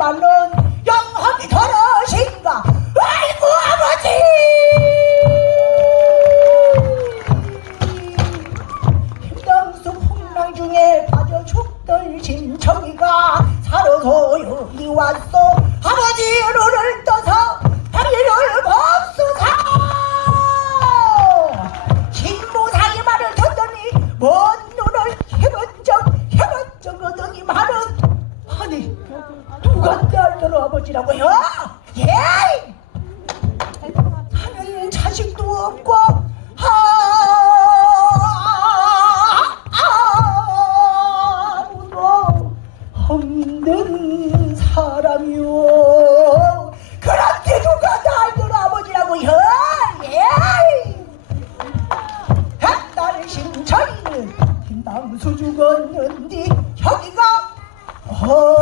말론 영혼이 더러신가? 아이고 아버지! 힘당수 풍랑 중에 빠져 죽던 진청이가 사로소 여기 왔소 아버지 눈을 떠 아버지라고요? 예! 하는 자식도 없고 아, 아, 아, 없는 사람이요 그렇게 누가 나를 아버지라고요? 예! 옛날 신천이는 남수 죽었는데 여기가 어